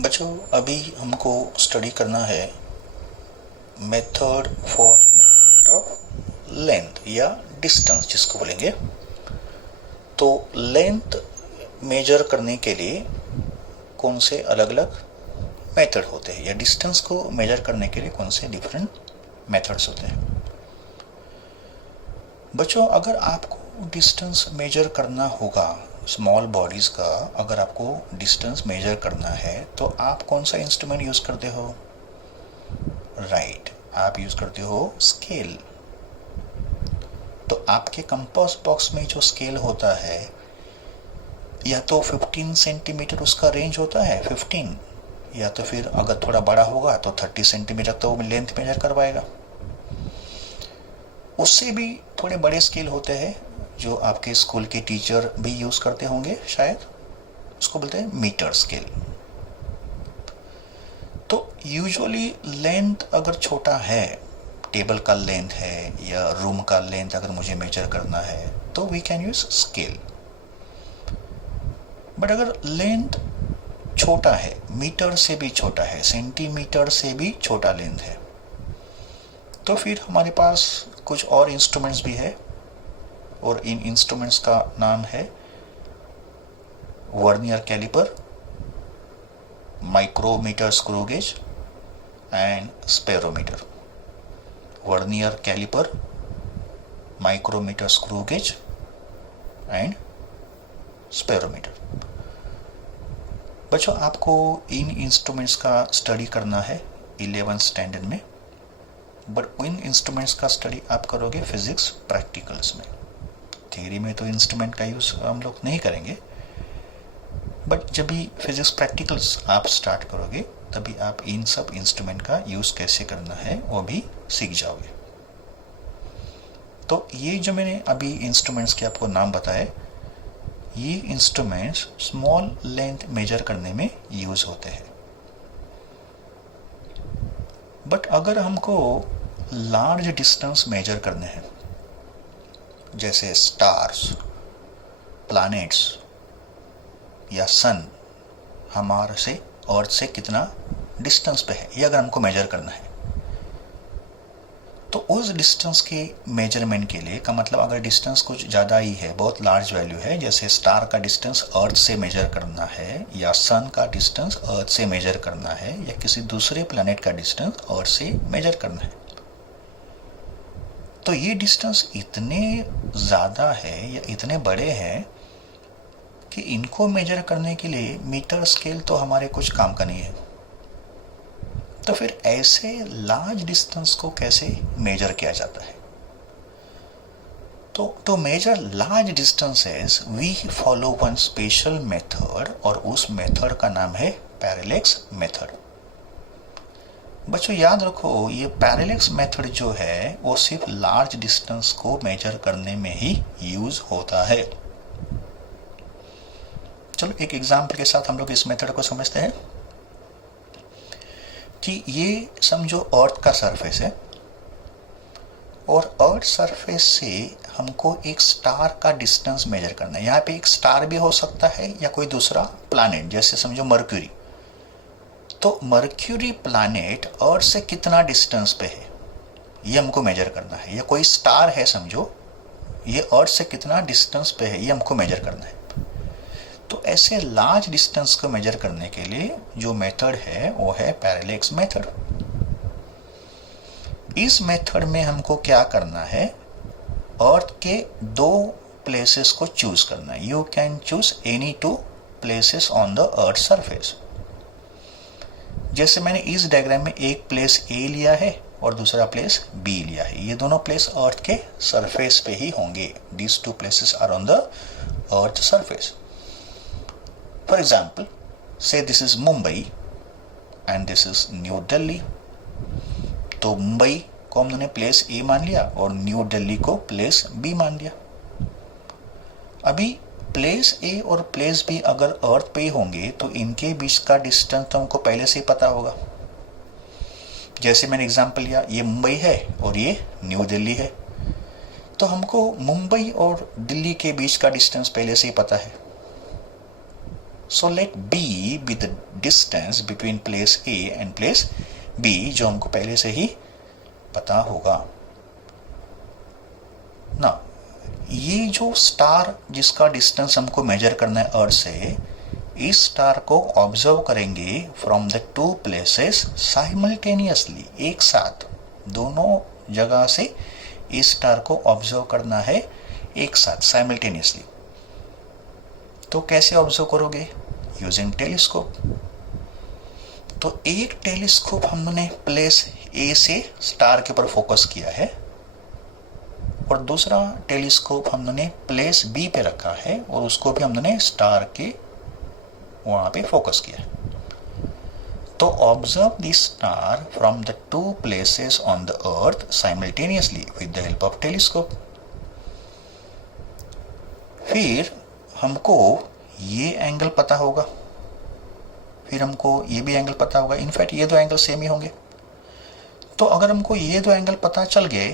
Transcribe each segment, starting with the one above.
बच्चों, अभी हमको स्टडी करना है method for measurement of length या डिस्टेंस जिसको बोलेंगे। तो लेंथ मेजर करने के लिए कौन से अलग अलग मेथड होते हैं या डिस्टेंस को मेजर करने के लिए कौन से डिफरेंट मेथड्स होते हैं। बच्चों, अगर आपको डिस्टेंस मेजर करना होगा स्मॉल बॉडीज का, अगर आपको डिस्टेंस मेजर करना है तो आप कौन सा इंस्ट्रूमेंट यूज करते हो? राइट, आप यूज करते हो स्केल। तो आपके कंपास बॉक्स में जो स्केल होता है या तो 15 सेंटीमीटर उसका रेंज होता है, 15, या तो फिर अगर थोड़ा बड़ा होगा तो 30 सेंटीमीटर तो लेंथ मेजर करवाएगा। उससे भी थोड़े बड़े स्केल होते हैं जो आपके स्कूल के टीचर भी यूज करते होंगे शायद, उसको बोलते हैं मीटर स्केल। तो यूजुअली लेंथ अगर छोटा है, टेबल का लेंथ है या रूम का लेंथ अगर मुझे मेजर करना है तो we can use scale. But अगर लेंथ छोटा है, मीटर से भी छोटा है, सेंटीमीटर से भी छोटा लेंथ है, तो फिर हमारे पास कुछ और इंस्ट्रूमेंट्स भी है और इन इंस्ट्रूमेंट्स का नाम है vernier caliper, micrometer screw gauge and spherometer. Vernier caliper, micrometer screw gauge and spherometer. बच्चों, आपको इन इंस्ट्रूमेंट्स का स्टडी करना है 11th स्टैंडर्ड में, बट इन इंस्ट्रूमेंट्स का स्टडी आप करोगे फिजिक्स प्रैक्टिकल्स में। थ्योरी में तो इंस्ट्रूमेंट का यूज़ हम लोग नहीं करेंगे, बट जब भी फिजिक्स प्रैक्टिकल्स आप स्टार्ट करोगे तभी आप इन सब इंस्ट्रूमेंट का यूज़ कैसे करना है वो भी सीख जाओगे। तो ये जो मैंने अभी इंस्ट्रूमेंट्स के आपको नाम बताए, ये इंस्ट्रूमेंट्स स्मॉल लेंथ मेजर करने में यूज़ होते हैं। बट अगर हमको लार्ज डिस्टेंस मेजर करने हैं, जैसे स्टार्स, प्लैनेट्स या सन हमारे से अर्थ से कितना डिस्टेंस पे है, ये अगर हमको मेजर करना है तो उस डिस्टेंस के मेजरमेंट के लिए का मतलब अगर डिस्टेंस कुछ ज़्यादा ही है, बहुत लार्ज वैल्यू है, जैसे स्टार का डिस्टेंस अर्थ से मेजर करना है या सन का डिस्टेंस अर्थ से मेजर करना है या किसी दूसरे प्लैनेट का डिस्टेंस अर्थ से मेजर करना है, तो ये डिस्टेंस इतने ज़्यादा है या इतने बड़े हैं कि इनको मेजर करने के लिए मीटर स्केल तो हमारे कुछ काम का नहीं है। तो फिर ऐसे लार्ज डिस्टेंस को कैसे मेजर किया जाता है? तो measure large distances we follow one special method और उस मेथड का नाम है पैरेलैक्स मेथड। बच्चों याद रखो, ये पैरेलैक्स मेथड जो है वो सिर्फ लार्ज डिस्टेंस को मेजर करने में ही यूज होता है। चलो एक एग्जांपल के साथ हम लोग इस मेथड को समझते हैं कि ये समझो अर्थ का सरफेस है और अर्थ सरफेस से हमको एक स्टार का डिस्टेंस मेजर करना है। यहाँ पे एक स्टार भी हो सकता है या कोई दूसरा प्लैनेट, जैसे समझो मर्क्यूरी। तो मर्क्यूरी प्लैनेट अर्थ से कितना डिस्टेंस पे है ये हमको मेजर करना है। या कोई स्टार है समझो, ये अर्थ से कितना डिस्टेंस पे है ये हमको मेजर करना है। तो ऐसे लार्ज डिस्टेंस को मेजर करने के लिए जो मेथड है वो है पैरेलैक्स मेथड। इस मेथड में हमको क्या करना है, अर्थ के दो प्लेसेस को चूज करना है। You can choose any two places on the earth surface. जैसे मैंने इस डायग्राम में एक प्लेस ए लिया है और दूसरा प्लेस बी लिया है। ये दोनों प्लेस अर्थ के सरफेस पे ही होंगे। These two places are on the earth surface. For example, say this is Mumbai and this is New Delhi. तो मुंबई को हमने प्लेस ए मान लिया और न्यू दिल्ली को प्लेस बी मान लिया। अभी प्लेस ए और प्लेस बी अगर अर्थ पे ही होंगे तो इनके बीच का डिस्टेंस तो हमको पहले से ही पता होगा। जैसे मैंने एग्जांपल लिया, ये मुंबई है और ये न्यू दिल्ली है, तो हमको मुंबई और दिल्ली के बीच का डिस्टेंस पहले से ही पता है। So let B be the distance between place A and place B, जो हमको पहले से ही पता होगा ना। ये जो स्टार जिसका डिस्टेंस हमको मेजर करना है अर्थ से, इस स्टार को ऑब्जर्व करेंगे from the two places simultaneously, एक साथ दोनों जगह से इस स्टार को ऑब्जर्व करना है एक साथ साइमल्टेनियसली। तो कैसे ऑब्जर्व करोगे? Using telescope. तो एक टेलीस्कोप हमने प्लेस ए से स्टार के ऊपर फोकस किया है और दूसरा टेलीस्कोप हमने प्लेस बी पे रखा है और उसको भी हमने स्टार के वहां पे फोकस किया है। तो observe the star from the two places on the earth simultaneously with the help of telescope. फिर हमको ये एंगल पता होगा, फिर हमको ये भी एंगल पता होगा। इनफैक्ट ये दो एंगल सेम ही होंगे। तो अगर हमको ये दो एंगल पता चल गए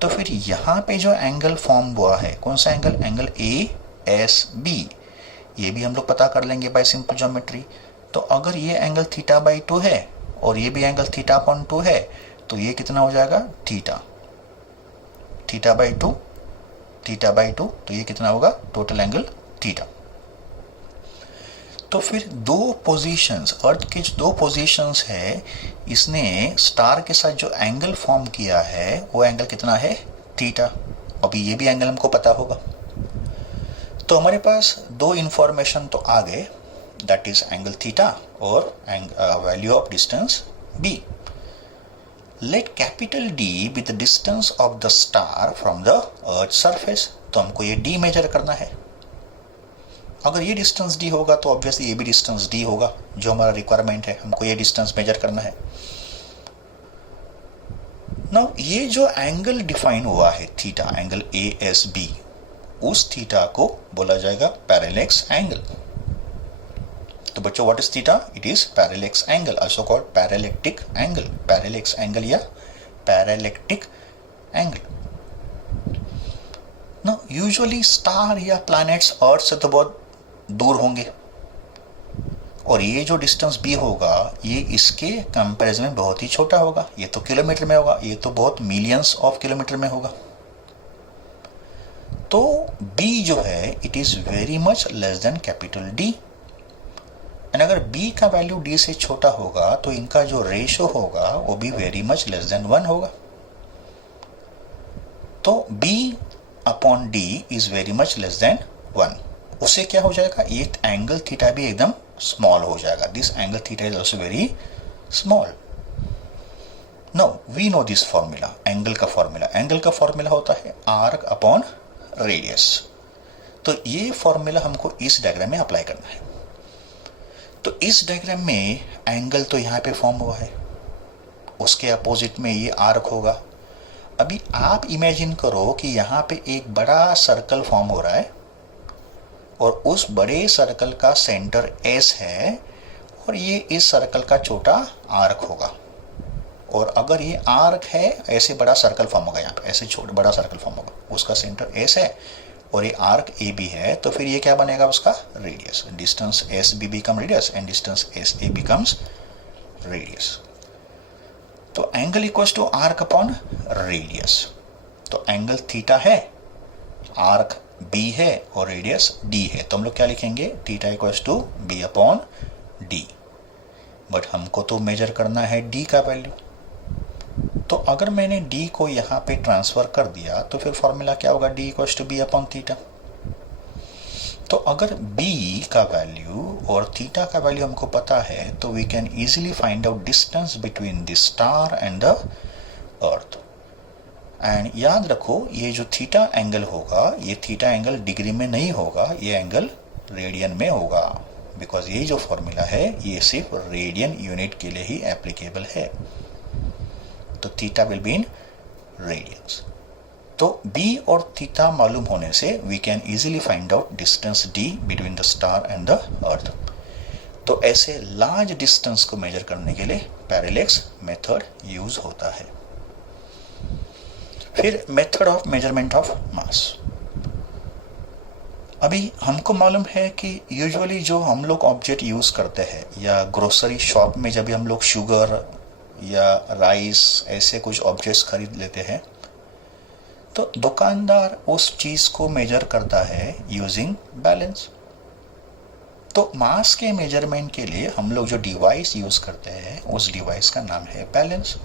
तो फिर यहाँ पे जो एंगल फॉर्म हुआ है, कौन सा angle? Angle A S B, ये भी हम लोग पता कर लेंगे बाय सिंपल ज्योमेट्री। तो अगर ये एंगल थीटा बाई 2 है और ये भी एंगल थीटा अपॉन 2 है तो ये कितना हो जाएगा? Theta, theta by 2, theta by 2, तो ये कितना होगा? Total angle theta. तो फिर दो पोजीशंस, अर्थ के जो दो पोजीशंस है, इसने स्टार के साथ जो एंगल फॉर्म किया है वो एंगल कितना है? थीटा। अभी ये भी एंगल हमको पता होगा। तो हमारे पास दो इंफॉर्मेशन तो आ गए, दैट इज एंगल थीटा और value of distance B. Let capital D be the distance of the star from the earth surface. तो हमको ये डी मेजर करना है। अगर ये डिस्टेंस डी होगा तो ऑब्वियसली ये भी डिस्टेंस डी होगा, जो हमारा रिक्वायरमेंट है, हमको ये डिस्टेंस मेजर करना है। नाउ ये जो एंगल डिफाइन हुआ है theta, angle A S B, उस थीटा को बोला जाएगा पैरेलेक्स एंगल। तो बच्चों what is theta? It is parallax angle, also called parallactic angle, parallax angle या पैरेलेक्टिक एंगल। ना यूजुअली स्टार या प्लैनेट्स अर्थ से तो बहुत दूर होंगे और ये जो डिस्टेंस बी होगा ये इसके कंपैरिजन में बहुत ही छोटा होगा। ये तो किलोमीटर में होगा, ये तो बहुत मिलियंस ऑफ किलोमीटर में होगा। तो बी जो है it is very much less than capital D. And अगर बी का वैल्यू डी से छोटा होगा तो इनका जो रेशो होगा वो भी वेरी मच लेस देन 1 होगा। तो b upon d is very much less than 1। उससे क्या हो जाएगा? ये एंगल थीटा भी एकदम स्मॉल हो जाएगा। This angle theta is also very small. No we know this formula, angle का फॉर्मूला। एंगल का फॉर्मूला होता है आर्क अपॉन रेडियस। तो ये फॉर्मूला हमको इस डायग्राम में अप्लाई करना है। तो इस डायग्राम में एंगल तो यहाँ पे फॉर्म हुआ है, उसके अपोजिट में ये आर्क होगा। अभी आप इमेजिन करो कि यहाँ पे एक बड़ा सर्कल फॉर्म हो रहा है और उस बड़े सर्कल का सेंटर एस है और ये इस सर्कल का छोटा आर्क होगा। और अगर ये आर्क है, ऐसे बड़ा सर्कल फॉर्म होगा, यहाँ पे ऐसे छोटा बड़ा सर्कल फॉर्म होगा, उसका सेंटर एस है और ये आर्क ए बी है। तो फिर ये क्या बनेगा? उसका radius. Distance S B become radius and distance S A becomes radius. तो angle equals to arc upon radius. तो एंगल थीटा है, आर्क बी है और रेडियस डी है। तो हम लोग क्या लिखेंगे? Theta equals to B upon D. But हमको तो मेजर करना है डी का वैल्यू। तो अगर मैंने d को यहाँ पे ट्रांसफर कर दिया तो फिर फॉर्मूला क्या होगा? d equals to B upon theta. तो अगर b का वैल्यू और थीटा का वैल्यू हमको पता है तो we can easily find out distance between the star and the earth. And याद रखो ये जो थीटा एंगल होगा, ये थीटा एंगल डिग्री में नहीं होगा, ये एंगल रेडियन में होगा। बिकॉज ये जो फॉर्मूला है ये सिर्फ रेडियन यूनिट के लिए ही एप्लीकेबल है। तो theta will be in radians. तो b और थीटा मालूम होने से we can easily find out distance d between the star and the earth. तो ऐसे लार्ज डिस्टेंस को मेजर करने के लिए पैरेलेक्स मेथड यूज होता है। फिर method of measurement of mass. अभी हमको मालूम है कि यूजुअली जो हम लोग ऑब्जेक्ट यूज़ करते हैं या ग्रोसरी शॉप में जब भी हम लोग शुगर या राइस ऐसे कुछ ऑब्जेक्ट्स खरीद लेते हैं तो दुकानदार उस चीज़ को मेजर करता है यूजिंग बैलेंस। तो मास के मेजरमेंट के लिए हम लोग जो डिवाइस यूज़ करते हैं उस डिवाइस का नाम है बैलेंस।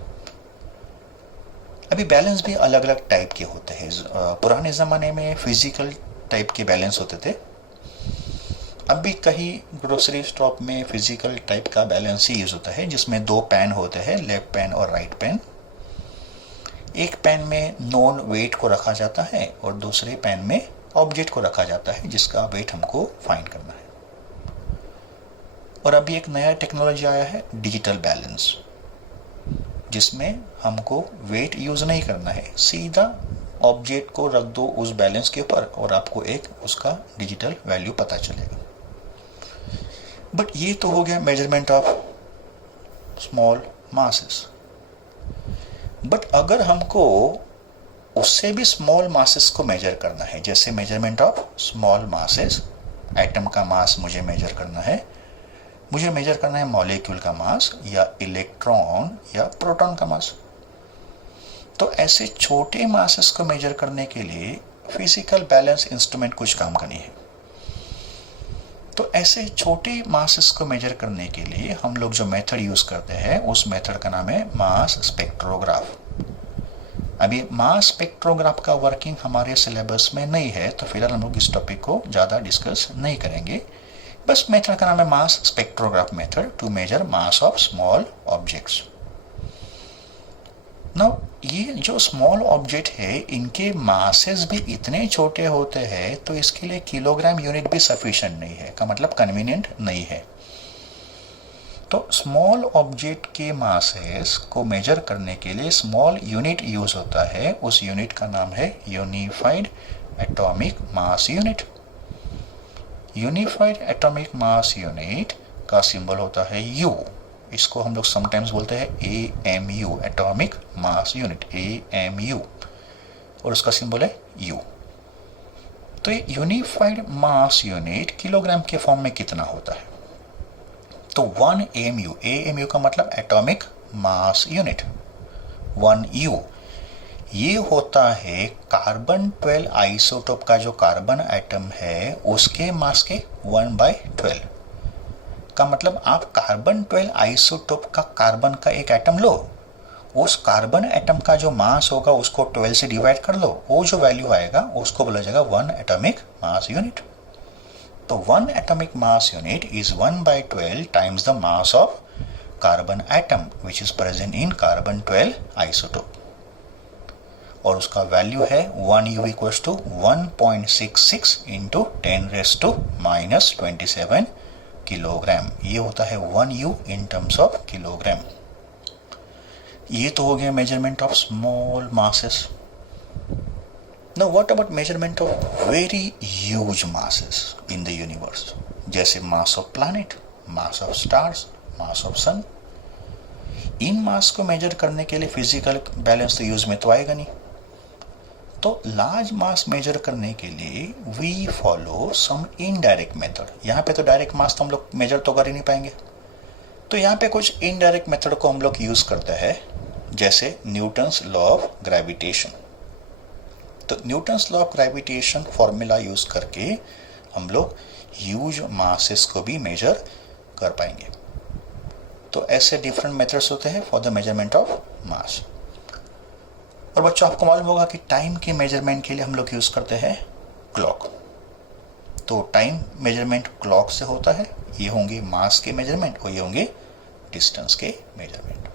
अभी बैलेंस भी अलग अलग टाइप के होते हैं। पुराने ज़माने में फिजिकल टाइप के बैलेंस होते थे। अब भी कहीं ग्रोसरी स्टॉप में फिजिकल टाइप का बैलेंस ही यूज़ होता है जिसमें दो पेन होते हैं, लेफ्ट पेन और राइट पेन। एक पेन में नोन वेट को रखा जाता है और दूसरे पेन में ऑब्जेक्ट को रखा जाता है जिसका वेट हमको फाइंड करना है। और अभी एक नया टेक्नोलॉजी आया है डिजिटल बैलेंस, जिसमें हमको वेट यूज़ नहीं करना है, सीधा ऑब्जेक्ट को रख दो उस बैलेंस के ऊपर और आपको एक उसका डिजिटल वैल्यू पता चलेगा। बट ये तो हो गया measurement of small masses. But अगर हमको उससे भी स्मॉल मासेस को मेजर करना है, जैसे measurement of small masses, atom का मास मुझे मेजर करना है, मुझे मेजर करना है मॉलिक्यूल का मास या इलेक्ट्रॉन या प्रोटॉन का मास। तो ऐसे छोटे मासेस को मेजर करने के लिए फिजिकल बैलेंस इंस्ट्रूमेंट कुछ काम का नहीं है। तो ऐसे छोटे मासेस को मेजर करने के लिए हम लोग जो मेथड यूज करते हैं उस मेथड का नाम है मास स्पेक्ट्रोग्राफ। अभी मास स्पेक्ट्रोग्राफ का वर्किंग हमारे सिलेबस में नहीं है, तो फिलहाल हम लोग इस टॉपिक को ज़्यादा डिस्कस नहीं करेंगे। बस मेथड का नाम है mass spectrograph method to measure mass of small objects. Now ये जो स्मॉल ऑब्जेक्ट है इनके मासेस भी इतने छोटे होते हैं तो इसके लिए किलोग्राम यूनिट भी सफिशिएंट नहीं है, का मतलब कन्वीनियंट नहीं है। तो स्मॉल ऑब्जेक्ट के मासेस को मेजर करने के लिए स्मॉल यूनिट यूज होता है। उस यूनिट का नाम है unified atomic mass unit. Unified atomic mass unit का सिंबल होता है यू। इसको हम लोग समटाइम्स बोलते हैं AMU, atomic mass unit, AMU, और उसका सिंबल है U। तो ये यूनिफाइड मास यूनिट किलोग्राम के फॉर्म में कितना होता है? तो 1 AMU, AMU का मतलब एटॉमिक मास यूनिट, 1 U, ये होता है कार्बन 12 आइसोटोप का जो कार्बन एटम है उसके मास के 1/12 का मतलब आप कार्बन 12 आइसोटोप का कार्बन का एक एटम लो, उस कार्बन एटम का जो मास होगा उसको 12 से डिवाइड कर लो, वो जो वैल्यू आएगा उसको बोला जाएगा 1 एटॉमिक मास यूनिट। तो 1 atomic mass unit is 1/12 times the mass of carbon atom which is present in carbon 12 isotope, और उसका वैल्यू है 1U equals to 1.66 into 10⁻⁻27 kilogram. ये होता है 1U in terms of kilogram. ये तो हो गया measurement of small masses. Now what about measurement of very huge masses in the universe, जैसे mass of planet, mass of stars, mass of sun. इन mass को मेजर करने के लिए फिजिकल बैलेंस तो यूज में तो आएगा नहीं। तो लार्ज मास मेजर करने के लिए we follow some indirect method. यहाँ पे तो डायरेक्ट मास तो हम लोग मेजर तो कर ही नहीं पाएंगे, तो यहाँ पे कुछ इनडायरेक्ट मेथड को हम लोग यूज करते हैं, जैसे न्यूटन्स लॉ ऑफ ग्रेविटेशन। तो Newton's law of gravitation formula use करके हम लोग ह्यूज मासेस को भी मेजर कर पाएंगे। तो ऐसे डिफरेंट मेथड्स होते हैं for the measurement of mass. और बच्चों आपको मालूम होगा कि टाइम के मेजरमेंट के लिए हम लोग यूज करते हैं क्लॉक। तो टाइम मेजरमेंट क्लॉक से होता है। ये होंगे मास के मेजरमेंट और ये होंगे डिस्टेंस के मेजरमेंट।